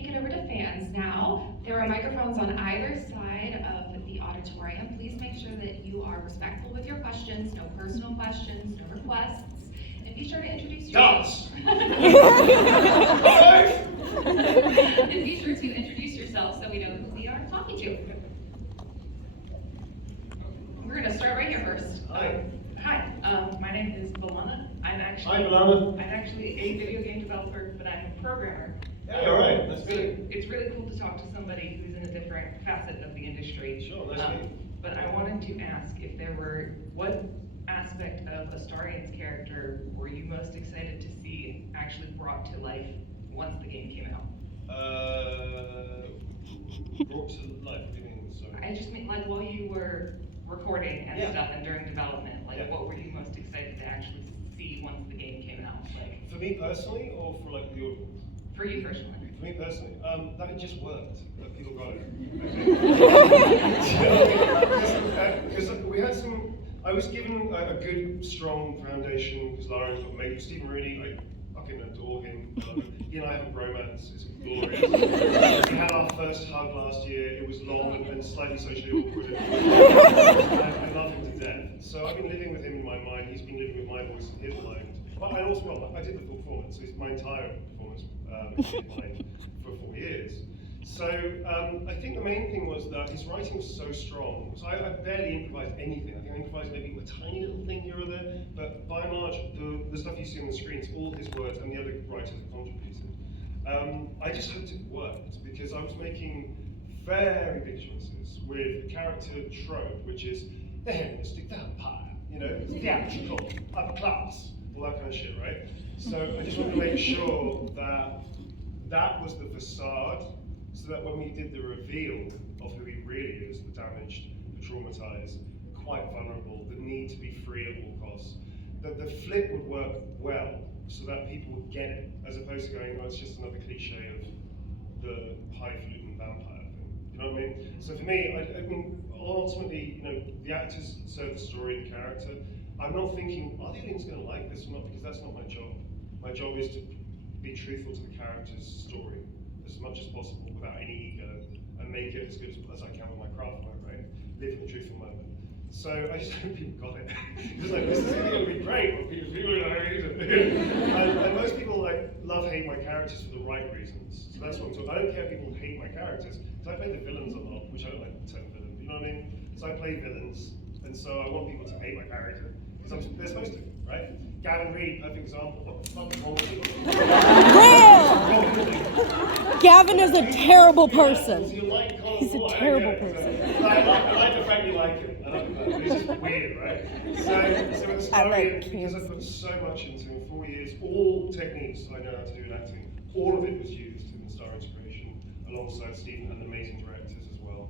kick it over to fans now. There are microphones on either side of the auditorium. Please make sure that you are respectful with your questions, no personal questions, no requests. And be sure to introduce yourself. And be sure to introduce yourself so we know who we are talking to. We're going to start right here first. Hi. Hi, my name is Balana. Hi, Balana. I'm actually a video game developer, but I'm a programmer. Hey, all right, that's good. It's really cool to talk to somebody who's in a different facet of the industry. Sure, nice to meet you. But I wanted to ask if there were, what aspect of Astarian's character were you most excited to see actually brought to life once the game came out? Brought to life, what do you mean? Sorry. I just mean like while you were recording and Yeah. stuff and during development, like Yeah. what were you most excited to actually see once the game came out? Like For me personally, or for like the audience? for you personally. For me personally, that it just worked. That people got it. Because we had some, I was given a good, strong foundation, because Lauren's got made Stephen Rooney, I fucking adore him. He and I have a bromance, it's glorious. We had our first hug last year, it was long and slightly socially awkward. I love him to death. So I've been living with him in my mind, he's been living with my voice in his mind. But I also, well, I did the full performance, so it's my entire performance in mind for 4 years. So I think the main thing was that his writing was so strong. So I barely improvised anything. I think I improvised maybe a tiny little thing here or there, but by and large, the stuff you see on the screen is all his words and the other writers have contributed. I just hoped it worked because I was making very big choices with the character trope, which is the hedonistic vampire, you know, theatrical, upper class, all that kind of shit, right? So I just wanted to make sure that that was the facade, so that when we did the reveal of who he really is, the damaged, the traumatized, quite vulnerable, that need to be free at all costs, that the flip would work well, so that people would get it, as opposed to going, oh, it's just another cliche of the highfalutin vampire thing. You know what I mean? So for me, I mean, ultimately, you know, the actors serve the story, the character. I'm not thinking, are the audience going to like this or not? Because that's not my job. My job is to be truthful to the character's story as much as possible without any ego and make it as good as I can with my craft work, right? Live in the truthful moment. So I just hope people got it. It's like, this is going to be great, but people are not use it. And most people like love-hate my characters for the right reasons. So that's what I'm talking about. I don't care if people hate my characters, because I play the villains a lot, which I don't like the term villain, you know what I mean? So I play villains, and so I want people to hate my character, because they're supposed to, right? Gavin Reed, perfect example. What the fuck is wrong with you? Gavin is a terrible person. Like He's a terrible person. I like the fact you like him. I like that. It's just weird, right? So it's story, because I put so much into it in 4 years, all techniques I know how to do in acting, all of it was used in the Star Inspiration, alongside Stephen and amazing directors as well.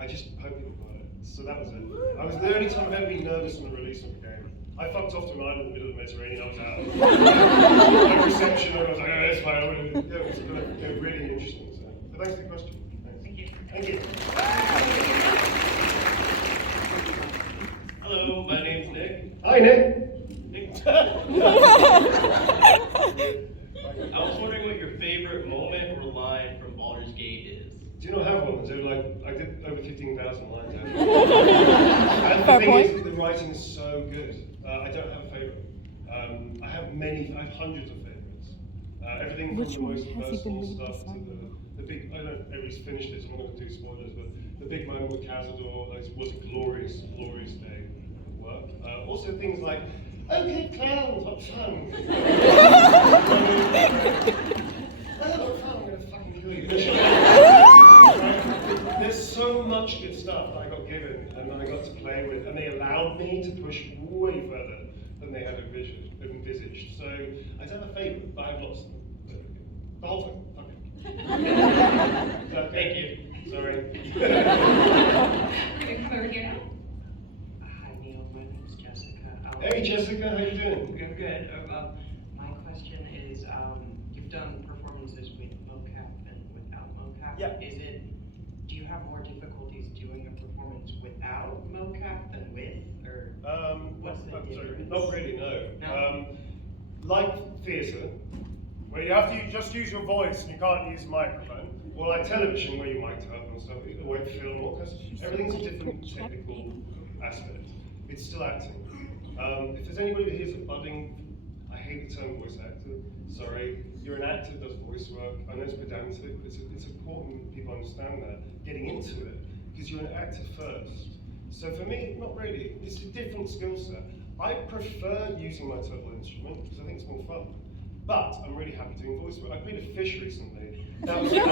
I just hope people got it. So that was it. I was the only time I've ever been nervous on the release of the game. I fucked off to an island in the middle of the Mediterranean, I was out. No reception, I was like, oh, that's fine. It was really interesting. So. But thanks for the question. Thanks. Thank you. Thank you. Hello, my name's Nick. Hi, Nick. I was wondering what your favorite moment or line from Baldur's Gate is. Do you not have one? So I did over 15,000 lines. And the Fair thing point. is, the writing is so good. I don't have a favorite. I have hundreds of favorites. Everything Which from the one most has he been personal reading stuff this to on? the big. I don't know if everybody's finished it, so I'm not going to do spoilers, but the big moment with Cazador was a glorious, glorious day of work. Also things like, okay, clowns, what fun! What fun, I'm going to fucking kill you. There's so much good stuff that I got given and then I got to play with, and they allowed me to push way further than they had envisaged. So I don't have a favourite, but I have lots of them. The whole thing. Okay. Thank you. Sorry. We're gonna come over here now. Hi Neil, my name's Jessica. Hey Jessica, how you doing? I'm good. My question is, you've done performances with mocap and without mocap. Yeah. Do you have more difficulties doing a performance without mocap than with, or what's the difference? Not really, no. No? Like theatre, where you have to just use your voice and you can't use a microphone, or like television where you mic up and stuff, the way film, all kinds of, everything's a different technical aspect. It's still acting. If there's anybody who hears a budding, I hate the term voice actor, sorry, you're an actor that does voice work. I know it's pedantic, but it's important that people understand that, getting into it, because you're an actor first. So for me, not really, it's a different skill set. I prefer using my turbo instrument because I think it's more fun. But I'm really happy doing voice work. I played a fish recently. That was hello,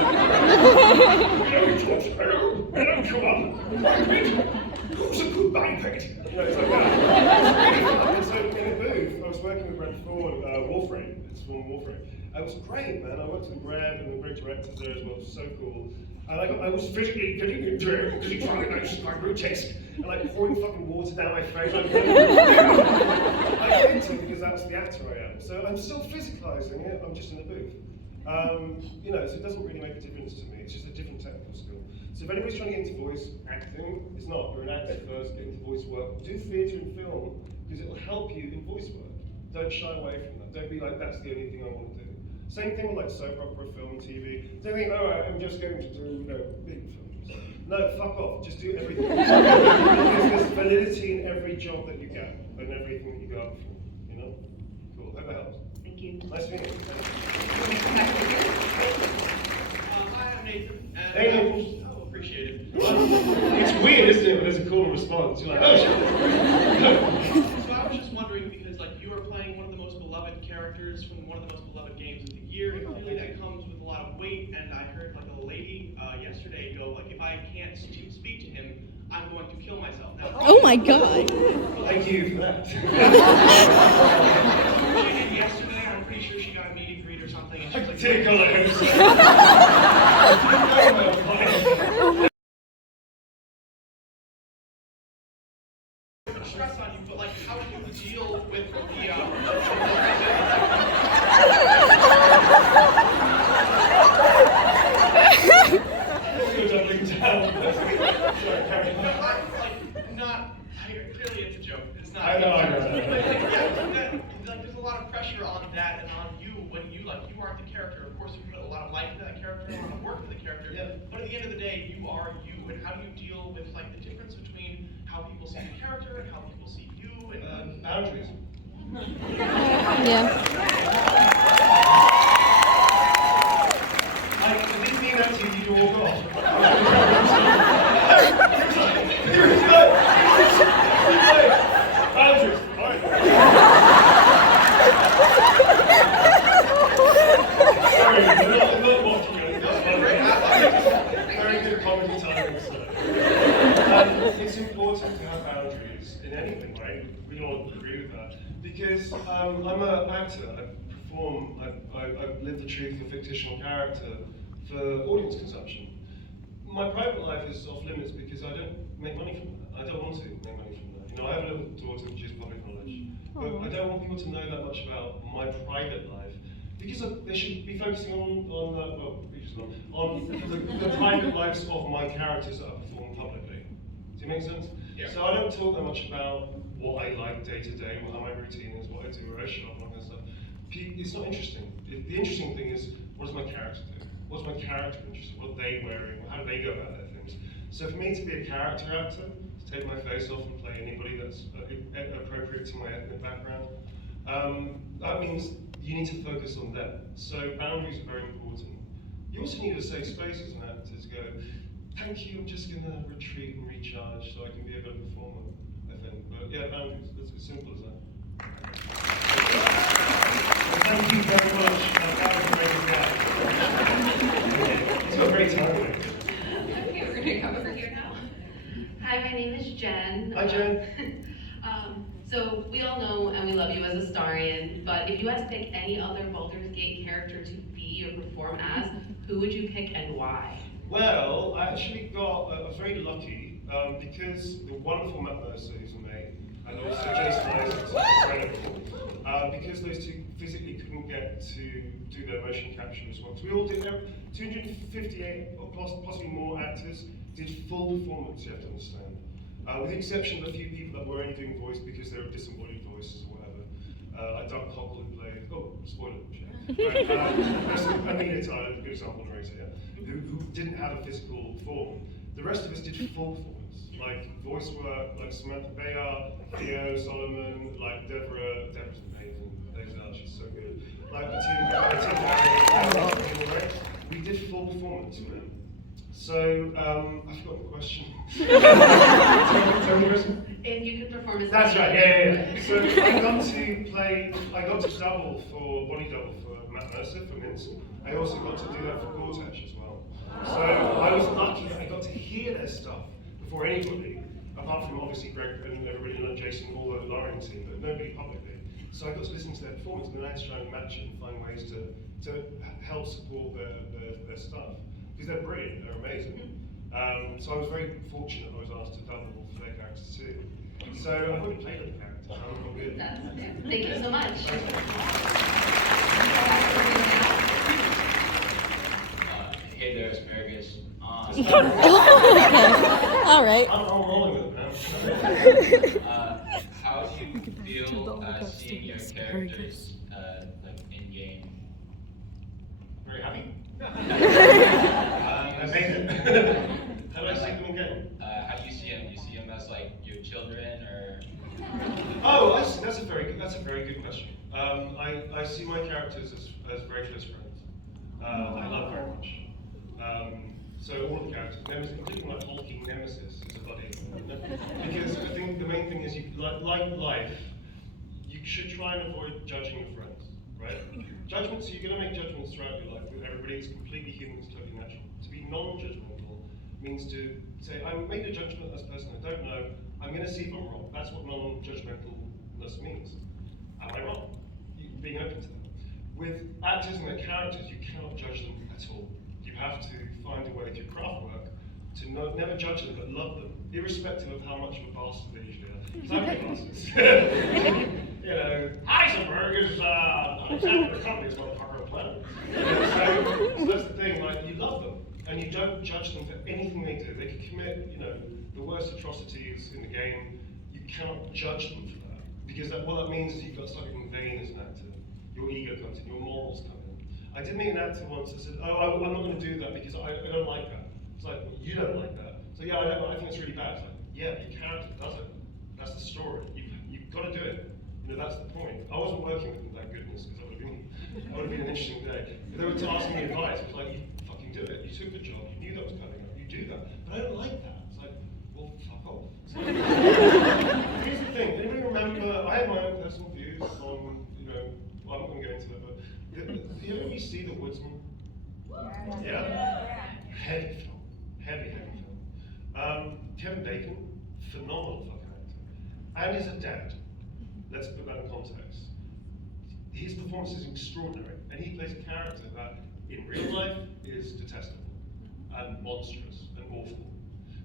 come on. Who's a good biped? You know, it's like that. And so in a booth, I was working with Red Ford, Warframe. It's from Warframe. It was great, man. I worked with Greg and the great directors there as well. It was so cool. And I was physically getting into it because he tried to make quite grotesque. And like pouring fucking water down my face. I did it because that's the actor I am. So I'm still physicalizing it, I'm just in the booth. You know, so it doesn't really make a difference to me. It's just a different technical skill. So if anybody's trying to get into voice acting, it's not. You're an actor first, get into voice work. Do theatre and film because it will help you in voice work. Don't shy away from that. Don't be like, that's the only thing I want to do. Same thing with like soap opera, film, and TV. Don't think, oh, I'm just going to do, you know, big films. No, fuck off. Just do everything. Because there's validity in every job that you get and everything that you go up for. You know? Cool. Hope that helps. Thank you. Nice to meet you. Hi, I'm Nathan. And, Hey, Nathan. oh, appreciate it. It's weird, isn't it? When there's a cool response. You're like, oh shit. So I was just wondering because, like, you are playing one of the most beloved characters from one of the most beloved games of the year, and clearly that comes with a lot of weight. And I heard like a lady yesterday go, like, if I can't speak to him, I'm going to kill myself. Now, Oh my god. Thank you for that. she did yesterday. I'm pretty sure she got a meet and greet or something. And she was like, Take a stress on you, but like, how do you deal with the clearly it's a joke. It's not. I know. There's a lot of pressure on that and on you when you aren't the character. Of course, you put a lot of life into that character, a lot of work into the character. Yeah. But at the end of the day, you are you. And how do you deal with like the difference between how people see the character and how people see you? And boundaries. Yeah. I didn't mean that to you walk off. Boundaries. All right. Sorry, I'm not watching it. Very good comedy timing. It's important to have boundaries in anything, right? We all agree with that. Because I'm an actor. I perform. I live the truth of a fictional character for audience consumption. My private life is off limits because I don't make money from that. I don't want to make money from that. You know, I have a little daughter which is public knowledge, but I don't want people to know that much about my private life because they should be focusing on the private lives of my characters that I perform publicly. Does it make sense? Yeah. So I don't talk that much about what I like day to day, how my routine is, what I do, where I shop, and all that stuff. It's not interesting. The interesting thing is, what does my character do? What's my character interested? What are they wearing? How do they go about their things? So for me to be a character actor, to take my face off and play anybody that's appropriate to my ethnic background, that means you need to focus on them. So boundaries are very important. You also need a safe space as an actor to go, thank you, I'm just going to retreat and recharge so I can be a better performer, I think. But yeah, boundaries, that's as simple as that. Thank you very much. It's got great timing. Okay, we're gonna come over here now. Hi, my name is Jen. Hi, Jen. So we all know and we love you as a Starian, but if you had to pick any other Baldur's Gate character to be or perform as, who would you pick and why? Well, I actually got very lucky because the wonderful Matt Mercer, who's mate, and also Jason Isaacs, incredible. Because those two physically couldn't get to do their motion capture response. We all did 258 or possibly more actors did full performance, you have to understand. With the exception of a few people that were only doing voice because they were disembodied voices or whatever. Like Doug Cockle who played, oh, spoiler, Right? Amelia Tyler, a good example narrator, yeah, who didn't have a physical form. The rest of us did full performance, like voice work, like Samantha Bayard, Theo Solomon, like Deborah's amazing. She's so good. Like we did full performance, man. So I forgot the question. Tell me the question. If you could perform as That's right, yeah. So I got to double for body double for Matt Mercer for Mince. I also got to do that for Cortex as well. So I was lucky that I got to hear their stuff before anybody, apart from obviously Greg and everybody and Jason, all the Lauren team, but nobody publicly. So I got to listen to their performance, and then I had to try and match it and find ways to help support their stuff. Because they're brilliant, they're amazing. So I was very fortunate I was asked to double for their characters too. So I've already played the character, I'm good. Thank you so much. Hey there, Asparagus. All right. I'm rolling with it, man. How do you feel seeing your characters like in game? Very happy. Amazing. How do I see them again? How do you see them? Do you see them as like your children, or? Oh, that's a very good question. I see my characters as very close friends. I love very much. So all the characters, Nemesis, including like hulking Nemesis, is a buddy. Because I think the main thing is, like life, you should try and avoid judging your friends, right? Judgments, you're going to make judgments throughout your life with everybody. It's completely human, it's totally natural. To be non-judgmental means to say, I made a judgment as a person I don't know, I'm going to see if I'm wrong. That's what non-judgmentalness means. Am I wrong? Being open to that. With actors and their characters, you cannot judge them at all. You have to find a way through craft work to never judge them, but love them, irrespective of how much of a bastard they usually are. Because I'm a bastards. You know, Heisenberg is exactly the company's motherfucker on planet. So that's the thing, like, you love them, and you don't judge them for anything they do. They can commit, the worst atrocities in the game. You cannot judge them for that, because what that means is you've got something in vain as an actor. Your ego comes in, your morals come in. I did meet an actor once that said, oh, I'm not going to do that because I don't like that. It's like, well, you don't like that. So yeah, I think it's really bad. It's like, yeah, your character does it. That's the story. You've got to do it. That's the point. I wasn't working with them, thank goodness, because that would have been an interesting day. If they were asking me advice, it was like, you fucking do it. You took the job. You knew that was coming up. You do that. But I don't like that. It's like, well, fuck off. Here's the thing. Anybody remember? I have my own personal views on, well, I'm not going to go into that, but you ever see The Woodsman? Yeah. Heavy film. Heavy film. Kevin Bacon, phenomenal fucking actor. And he's a dad. Let's put that in context. His performance is extraordinary, and he plays a character that, in real life, is detestable, and monstrous, and awful.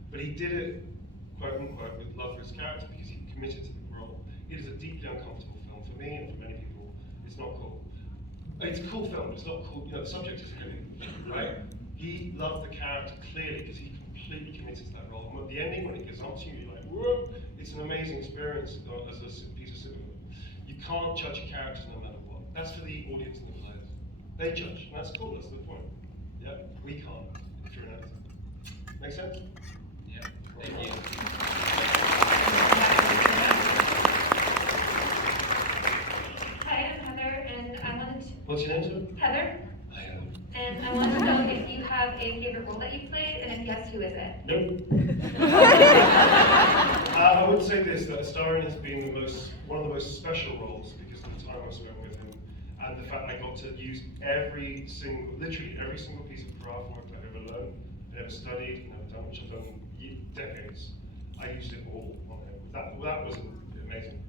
But he did it, quote unquote, with love for his character, because he committed to the role. It is a deeply uncomfortable film for me, and for many people, it's not cool. It's a cool film, but it's not cool, the subject is heavy, right? He loved the character clearly, because he completely committed to that role. And at the ending, when it gets on to you, you're like, whoa, it's an amazing experience as a piece of cinema. You can't judge a character no matter what. That's for the audience and the players. They judge, and that's cool, that's the point. Yeah, we can't, if you're an actor. Make sense? Yeah, thank you. Hi, I'm Heather, and I wanted to... What's your name, sir? Heather. Hi, Heather. And I wanted to know if you have a favorite role that you played, and if yes, who is it? Nope. I would say this, that Astarion has been one of the most special roles because of the time I spent with him, and the fact I got to use literally every single piece of craft work I've ever learned, and ever studied, and ever done, which I've done decades. I used it all on him. That was amazing.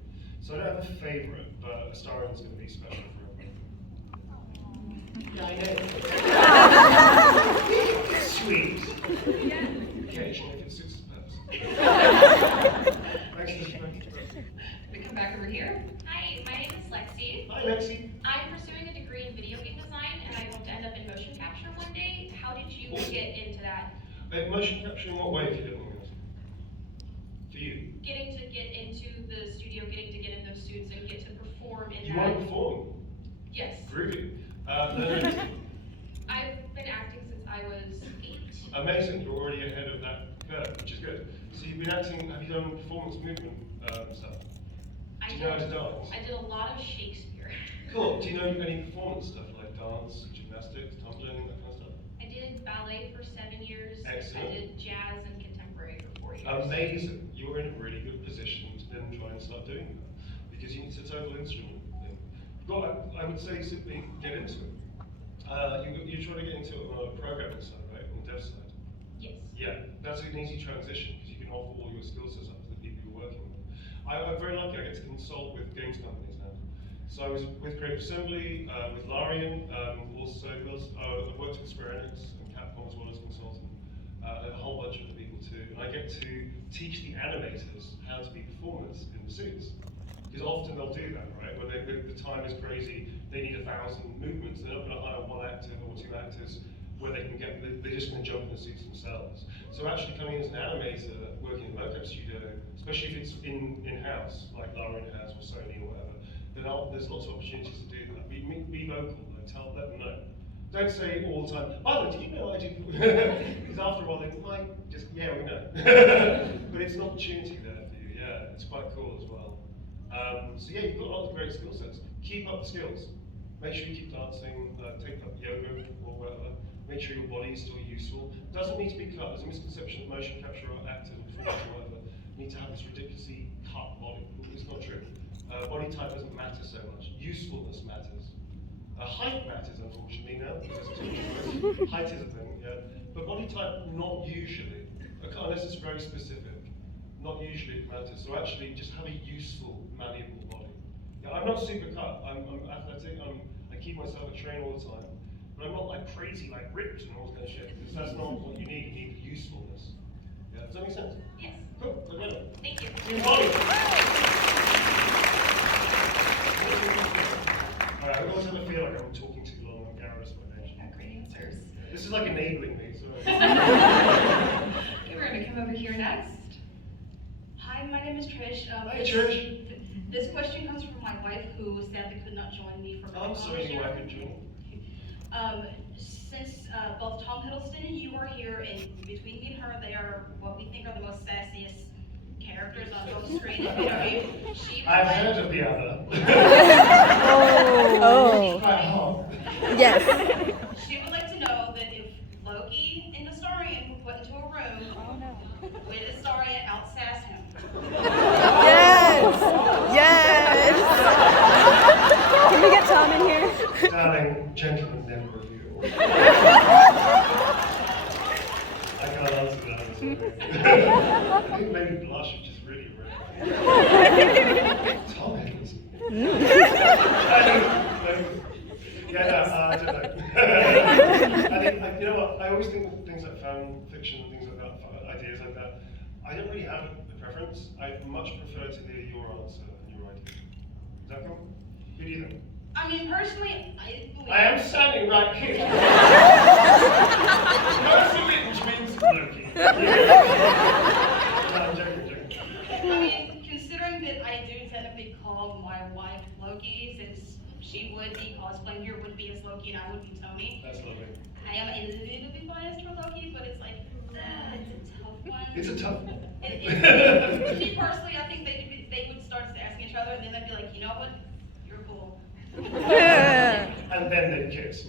So I don't have a favourite, but Astarion's going to be special for everyone. Yeah, I know. Sweet. Occasionally, if it suits the purpose. Thanks, We come back over here. Hi, my name is Lexi. Hi, Lexi. I'm pursuing a degree in video game design, and I hope to end up in motion capture one day. How did you get into that? Motion capture in what way, if you don't know? For you? Getting to get into the studio, getting to get in those suits and get to perform in You that. want to perform? Yes. Groovy. Leonard, I've been acting since I was 8. amazing, you're already ahead of that curve, which is good. So you've been acting, have you done performance movement stuff? Do you know how to dance? I did a lot of Shakespeare. Cool, do you know any performance stuff like dance, gymnastics, tumbling, that kind of stuff? I did ballet for 7 years. Excellent. I did jazz and contemporary for 4 years. Amazing, you're in a really good position to then try and start doing that. Because it's a total instrument thing. I would say simply get into it. You're trying to get into it on a programming side, right? On the dev side. Yes. Yeah, that's an easy transition because you can offer all your skill sets up to the people you're working with. I'm very lucky I get to consult with games companies now. So I was with Creative Assembly, with Larian, also I've worked with Square Enix and Capcom as well as consultant, and a whole bunch of other people too. And I get to teach the animators how to be performers in the suits. Because often they'll do that, right? When the time is crazy, they need 1,000 movements. They're not going to hire 1 actor or 2 actors where they can get, they're just going to jump in the suits themselves. So actually coming in as an animator, working in a mocap studio, especially if it's in-house, like Larian has or Sony or whatever, then there's lots of opportunities to do that. Be vocal, let them know. Don't say all the time, by the way, do you know I do? Because after a while they might just, yeah, we know. But it's an opportunity there for you, yeah, it's quite cool as well. So yeah, you've got lots of great skill sets. Keep up the skills. Make sure you keep dancing, take up yoga or whatever. Make sure your body is still useful. It doesn't need to be cut. There's a misconception that motion capture actors or performers or whatever need to have this ridiculously cut body. It's not true. Body type doesn't matter so much. Usefulness matters. Height matters, unfortunately, now. Height is a thing, yeah. But body type, not usually. Unless it's very specific. Not usually it matters. So actually, just have a useful, malleable body. Yeah, I'm not super cut. I'm athletic. I keep myself at train all the time. But I'm not like crazy, like ripped and all this kind of shit. Because that's not what you need. You need usefulness. Yeah, does that make sense? Yes. Cool. Good enough. Thank you. Team body. Alright, I always have a feel like I'm talking too long. I'm embarrassed by that. Yeah, great answers. This is like enabling me. So. Okay, we're gonna come over here next. Hi, my name is Trish. Hi, Trish. This question comes from my wife, who sadly could not join me for I'm sorry your wife could join. Since both Tom Hiddleston and you are here, and between me and her, they are what we think are the most sassiest characters on both screen and video game. I've heard of the other. Oh. Oh. Yes. She would like to know that if Loki and Astarion were put into a room, would Astarion outsass him? Yes. Yes. Can we get Tom in here? Darling, gentlemen never reveal. I can't answer that, I'm sorry. I think maybe blush is just really rare. Tom Hiddleston. I don't know. I think, you know what, I always think of things like fan fiction and things like that, ideas like that. I don't really have a preference. I much prefer to hear your answer and your idea. Is that cool? Who do you think? I mean, personally, I am standing right here. Personally, which means Loki. No, I'm joking. I mean, considering that I do technically call my wife Loki, since she would be cosplaying here, would be as Loki, and I would be Tony. That's lovely. I am a little bit biased for Loki, but it's like, it's a tough one. It's a tough one. Me personally, I think they would start asking each other, and then they'd be like, you know what? You're cool. And then they'd kiss.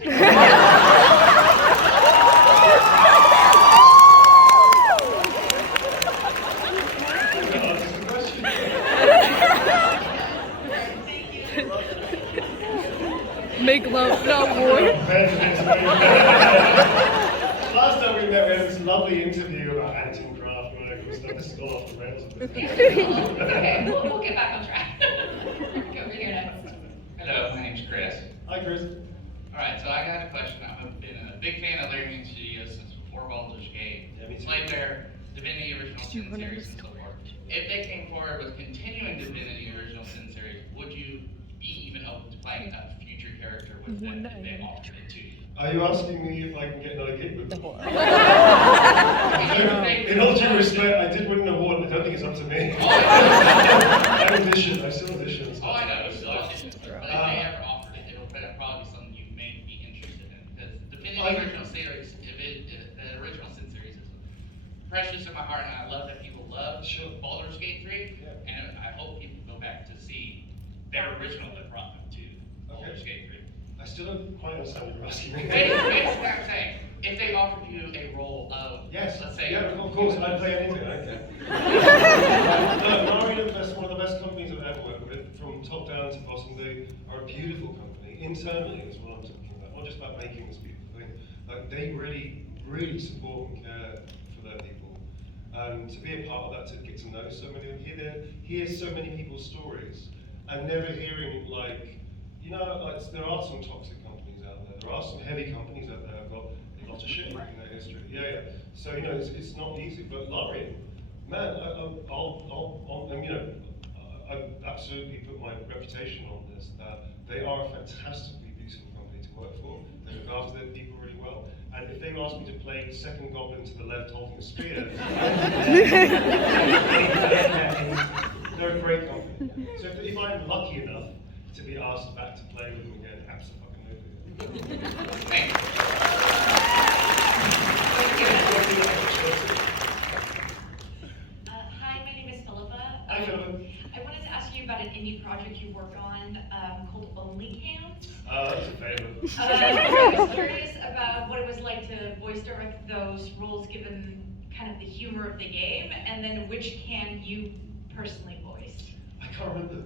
Make love, not war. Last time we met, we had this lovely interview about acting craft and all that kind of stuff. This has gone off the rails a bit. Okay, we'll get back on track. Go over here next. Hello, my name's Chris. Hi, Chris. Alright, so I got a question. I've been a big fan of WanderingMuses Studios since before Baldur's Gate. Yeah, me too. Played their Divinity Original Sin series and so forth. If they came forward with continuing Divinity Original Sin series, would you be even open to playing a future character with them if they offered it to you? Are you asking me if I can get another gig with them? In In all due respect, I did win an award, but I don't think it's up to me. I auditioned, I still auditioned. All I know is still auditions, but if they ever offered it, it'll probably be something you may be precious in my heart, and I love that people love Sure. Baldur's Gate 3, Yeah. and I hope people go back to see their original that brought them to Baldur's Gate 3. I still don't quite understand what you're asking me. Wait, what I'm saying. If they offered you a role of, Yes, let's say, yeah, of course, I'd play anything, I don't care. Larian is one of the best companies I've ever worked with, from top down to bottom. They are a beautiful company. Internally is what I'm talking about, not just about making this beautiful thing. Like, they really, really support and care for their people. And to be a part of that, to get to know so many of them, hear so many people's stories, and never hearing, like, you know, like, there are some toxic companies out there. There are some heavy companies out there who've got lots of shit in their history. Yeah. So, you know, it's not easy, but Larian, man, I absolutely put my reputation on this, that they are a fantastically beautiful company to work for. They look after their people really well. And if they asked me to play second goblin to the left holding a spear, they're a great company. So if I'm lucky enough to be asked back to play with them again, absolutely. Thank you. Hi, my name is Philippa. Hi, Philippa. I wanted to ask you about an indie project you work on called OnlyCams. That's a favorite. I was curious about what it was like to voice direct those roles, given kind of the humor of the game, and then which can you personally voice? I can't remember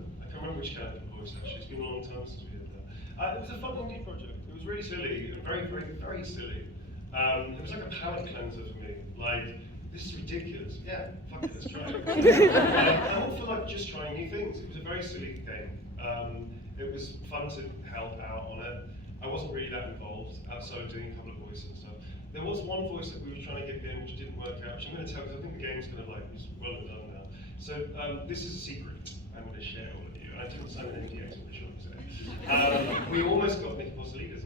which character voice actually. It's been a long time since we did that. It was a fun indie project. It was really silly, very, very, very silly. It was like a palate cleanser for me. Like, this is ridiculous. Yeah, fuck it, let's try it. I don't feel like just trying new things. It was a very silly game. It was fun to help out on it. I wasn't really that involved outside of doing a couple of voices and stuff. There was one voice that we were trying to get in which didn't work out, which I'm going to tell because I think the game's kind of like is well done now. So this is a secret I'm going to share all of you. I didn't sign an NDA to the shop, so. We almost got Nick Bossolides in it.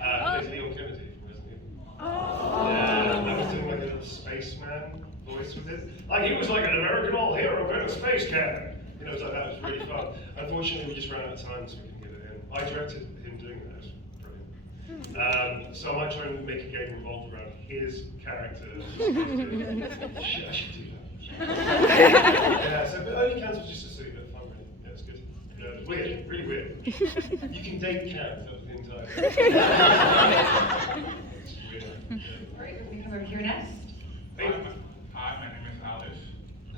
There's Leo Kennedy from Resident Evil. Yeah, I was doing like a little spaceman voice with it. Like he was like an American all-hero in a space cabin. You know, it was like that. It was really fun. Unfortunately, we just ran out of time, so we couldn't get it in. I directed him doing that. It was brilliant. So I might try and make a game revolved around his character. I should do that. Yeah, so but only Cans was just a silly bit of fun, really. Yeah, it's good. Yeah, it was weird, really weird. You can date Cans, that was the entire thing. It's weird. All right, we're gonna come over here next. Hey. Hi, my name is Alice.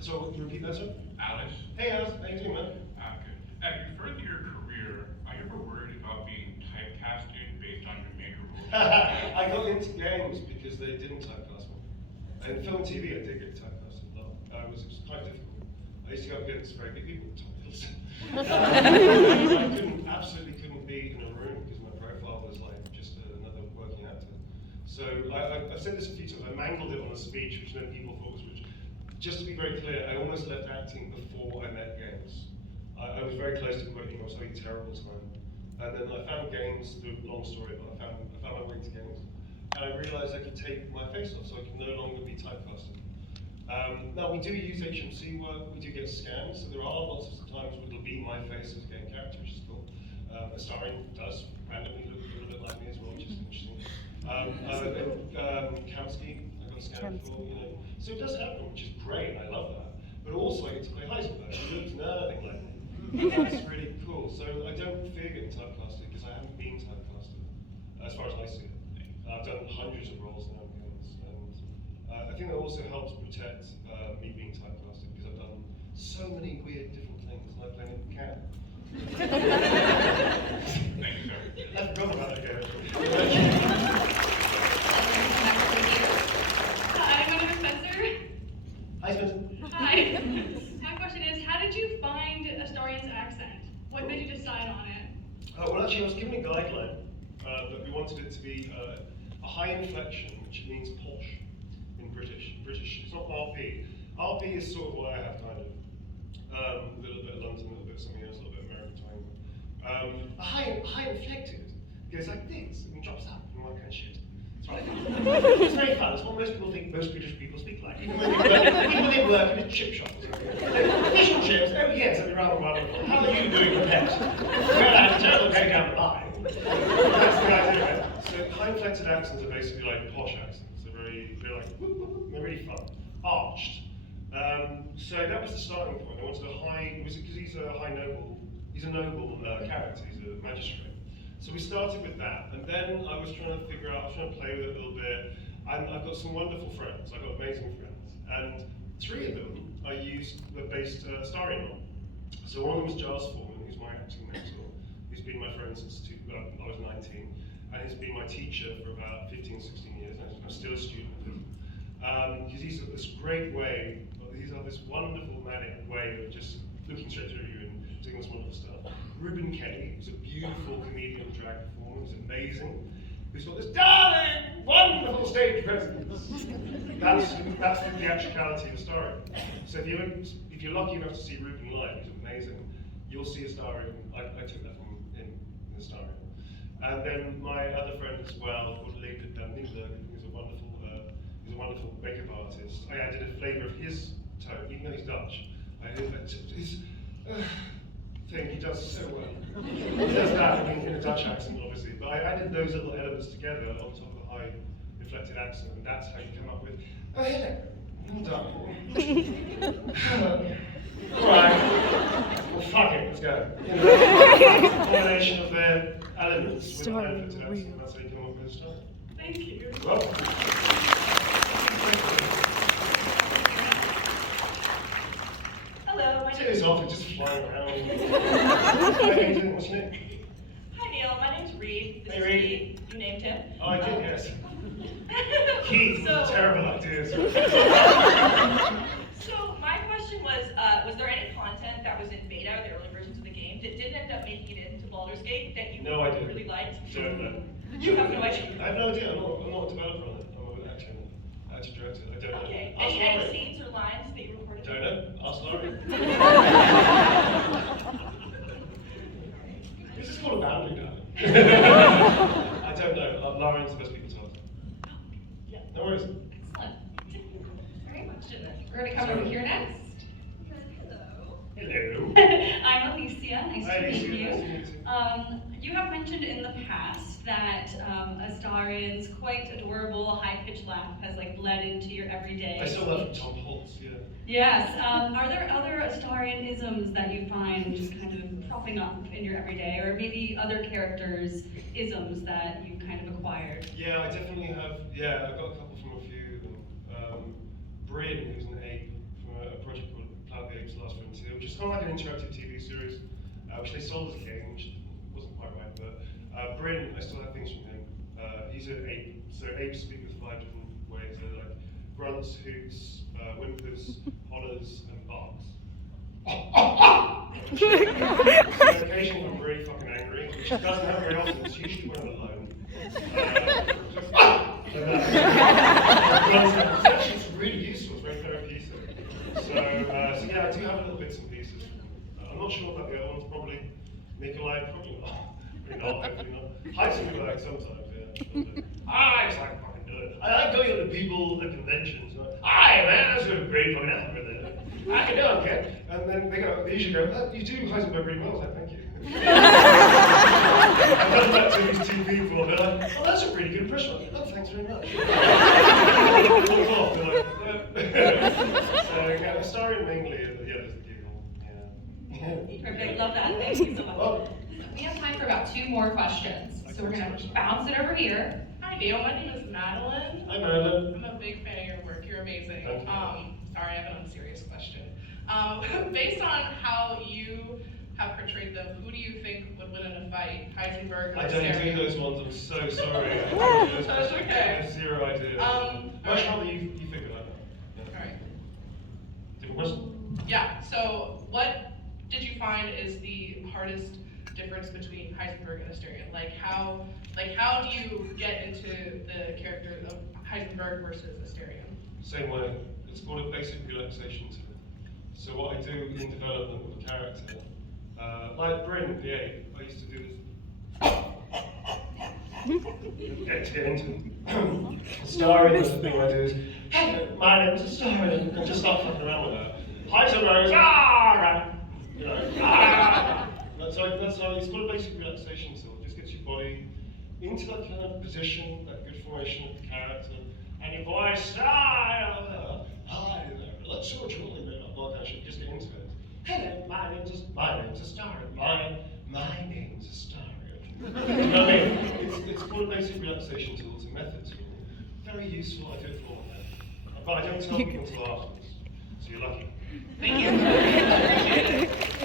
So, can you repeat that, sir? Alice. Hey, Alice, how you doing, man? Good. As you further your career, are you ever worried about being typecasted based on your major roles? I got into games because they didn't typecast me. In film and TV, I did get typecasted a lot. It was quite difficult. I used to go up against very big people with titles. I absolutely couldn't be in a room because my profile was like just another working actor. So I've said this a few times, I mangled it on a speech, which many people thought was rich. Just to be very clear, I almost left acting before I met games. I was very close to quitting, I was having a terrible time. And then I found games, through a long story, but I found my way to games. And I realized I could take my face off, so I could no longer be typecasted. Now we do use HMC work, we do get scans, so there are lots of times where it'll be my face as a game character, which is cool. Starring does randomly look a little bit like me as well, which is interesting. Kamsky, I got a scan before, you know. So it does happen, which is great, I love that. But also I get to play Heisenberg, who looks nothing like me. That's really cool. So I don't fear getting typecasted because I haven't been typecasted, as far as I see it. I've done hundreds of roles now in games, and I think that also helps protect me being typecasted because I've done so many weird different things, like playing a cat. Thank you, sir. I forgot about that game. Hi, my name is Spencer. Hi, Spencer. Hi. My question is, how did you find Astarian's accent? What made you decide on it? Well, actually, I was given a guideline that we wanted it to be a high inflection, which means posh in British. It's not RP. RP is sort of what I have, kind of. A little bit of London, a little bit of something else, a little bit of American twang. A high inflected goes like this and drops up and all that kind of shit. It's right. It's very fun. It's what most people think most British people speak like. Even when they work in a chip shop or something. Fish and chips, oh yes, I'll be rather wonderful. How are you doing with that? Well, I had a terrible going down the line. That's the idea, right? So high inflected accents are basically like posh accents. They're very they're like, whoop, whoop, whoop, they're really fun, arched. So that was the starting point. I wanted a high, was it because he's a noble character, he's a magistrate. So we started with that, and then I was trying to figure out, I was trying to play with it a little bit, and I've got some wonderful friends, I've got amazing friends, and 3 of them I based Astarion on. So one of them was Giles Foreman, who's my acting mentor, who's been my friend since I was 19, and he's been my teacher for about 15, 16 years, and I'm still a student of him. Because he's got this great way, he's got this wonderful manic way of just looking straight through you and doing this wonderful stuff. Ruben Kelly, who's a beautiful comedian drag performer, who's amazing, who's got this darling, wonderful stage presence. That's the theatricality of the story. So if you're lucky enough to see Ruben live, he's amazing, you'll see a Astarion. I took that from in the Astarion. And then my other friend as well, called Newbon, who's a wonderful makeup artist. I added a flavour of his tone, even though he's Dutch. His thing he does so well. He does that in a Dutch accent, obviously. But I added those little elements together on top of a high reflected accent, and that's how you come up with, oh, hello, well done. Alright, well, fuck it, let's go. You know, a combination of their elements with a high reflected accent, that's how you come up with a story. Thank you. You're welcome. Hello, my name It's often just flying around. Hi, Adrian, what's your name? Hi Neil, my name's Reed. This Hey, is Reed. Reed. You named him. Oh, I did, yes. Keith, terrible ideas. So my question was there any content that was in beta, the early versions of the game, that didn't end up making it into Baldur's Gate that you No idea. really liked? Don't know. You have no idea. I have no idea. I'm not a developer on it. I'm an actor. I actually direct it. I don't know. Okay. Ask Any Lauren. scenes or lines that you recorded? Don't know. Ask Lauren. This is called a boundary now. I don't know. Lauren's the best people to ask. Yeah. No worries. Excellent. Great question. We're gonna come over here next. Hello. I'm Alicia, nice Hi, to meet Alicia. you. Nice to meet you. You have mentioned in the past that Astarion's quite adorable high-pitched laugh has like bled into your everyday. I still love Tom Holtz, yeah. Yes. Are there other Astarian-isms that you find just kind of propping up in your everyday, or maybe other characters' isms that you kind of acquired? Yeah, I definitely have. Yeah, I've got a couple from a few of them. Bryn, who's an ape from a project called Planet of the Apes: Last Frontier, which is kind of like an interactive TV series, which they sold as a game, which wasn't quite right. But Bryn, I still have things from him. He's an ape, so apes speak with 5 different ways. They're like grunts, hoots, whimpers, hollers, and barks. So occasionally I'm really fucking angry, which doesn't happen very often. It's usually when I'm alone. It's really useful. It's very therapeutic. So yeah, I do have little bits and pieces. I'm not sure about the other ones. Probably Nikolai. Probably not. Probably not. Hopefully not. Heisenberg sometimes. Yeah. It's like fucking do it. I like going to people at conventions. Hi man, that's a great fucking algorithm. I can do it, okay? And then they usually go, oh, you do Heisenberg really well. I was like, thank you. I've done that to these 2 people, and they're like, oh, that's a pretty good impression. I'm like, oh, thanks very much. Walk off, they're like, So, yeah, Astarion mainly, yeah, there's the giggle. Yeah. Perfect. Love that. Thank you so much. Well, We have time for about 2 more questions. So we're gonna bounce it over here. Hi Neil, my name is Madeline. Hi Madeline. I'm a big fan of your work, you're amazing. Thank you. Sorry, I have an unserious question. Based on how you have portrayed them, who do you think would win in a fight, Heisenberg or I don't Sarah? do those ones, I'm so sorry. I don't do those That's questions. okay. I have 0 idea. Much rather you figure that out. Yeah. Alright. Different question? Yeah, so what did you find is the hardest difference between Heisenberg and Astarion? Like how do you get into the character of Heisenberg versus Astarion? Same way. It's called a basic relaxation tool. So what I do in development of a character, like Bryn, the ape, I used to do this. Get into it. Astarion, the thing I do is, hello, my name is Astarion, and just start fucking around with her. Heisenberg is, you know, That's how it's called a basic relaxation tool. Just gets your body into that kind of position, that good formation of the character, and your voice my style. Hi there. Let's see what you really made up. Look, I should just get into it. Hello, my name's Astarion. My name's Astarion. You know what I mean? It's called a basic relaxation tool. It's a method tool. Very useful. I do it for all of them. But I don't tell people until afterwards. So you're lucky. Thank you.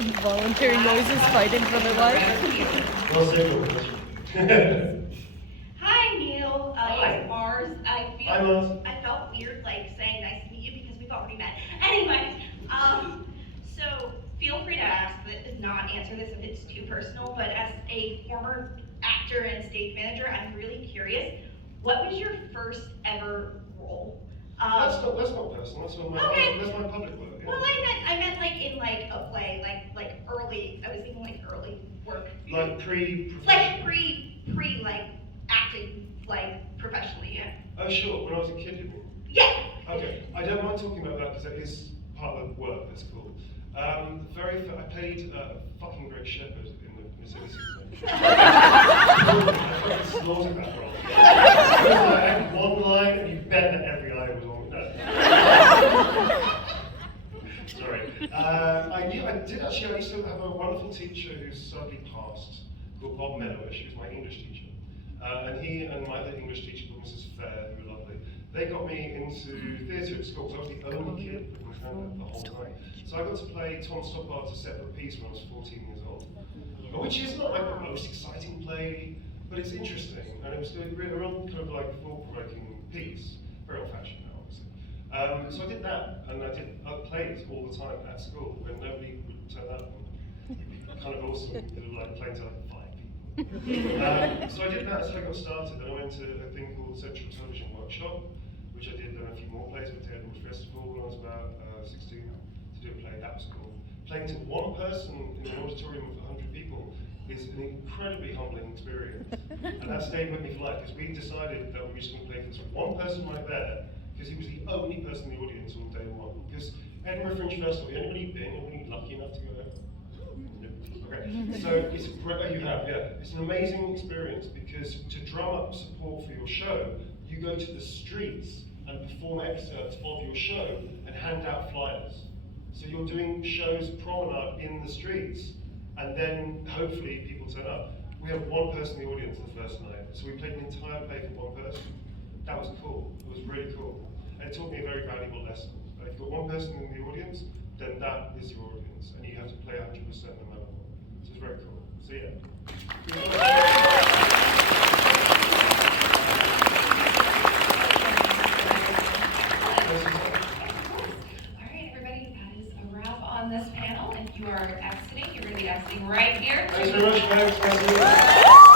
Involuntary noises fighting for their life. Well, save your question. Hi, Neil. Hi. It's Mars. Hi, Mars. I felt weird, like, saying nice to meet you because we've already met. Anyway, so feel free to not answer this if it's too personal, but as a former actor and stage manager, I'm really curious. What was your first ever role? That's not personal. That's my public work. Yeah. Well, I meant like in like a play, like early. I was thinking like early work. Like pre acting professionally, yeah. Oh sure, when I was a kid, you mean? Yeah. Okay, I don't mind talking about that because that is part of the work. That's cool. I played a fucking great shepherd in the Mississippi. I slaughtered that role. I had one line, and you bet that every line was on that. Sorry. I used to have a wonderful teacher who's sadly passed, called Bob Meadowish. He was my English teacher. And he and my other English teacher called Mrs. Fair, who were lovely, they got me into theatre at school, because I was the only kid that was the whole time. So I got to play Tom Stoppard's A Separate Piece when I was 14 years old. Which is not like the most exciting play, but it's interesting. And it was a real kind of like thought-provoking piece. Very old-fashioned now, obviously. So I did that, and I played all the time at school when nobody would turn up. Kind of awesome, like playing to like 5 people. So I did that, so I got started, and I went to a thing called Central Television Workshop, which I did then a few more plays with the Edinburgh Festival when I was about 16 to do a play. That was cool. Playing to one person in an auditorium of 100 people is an incredibly humbling experience. And that stayed with me for life, because we decided that we were just going to play for this one person right there, because he was the only person in the audience on day one. Because Edinburgh Fringe Festival, anybody been? Anybody lucky enough to go there? Okay, so it's great, you have, yeah. It's an amazing experience because to drum up support for your show, you go to the streets and perform excerpts of your show and hand out flyers. So you're doing shows promenade in the streets, and then hopefully people turn up. We had one person in the audience the first night, so we played an entire play for one person. That was cool. It was really cool. And it taught me a very valuable lesson. If you've got one person in the audience, then that is your audience, and you have to play 100% no matter what. So it's very cool. So yeah. Alright, everybody, that is a wrap on this panel. If you are exiting, you're going to be exiting right here. Thanks very much, guys.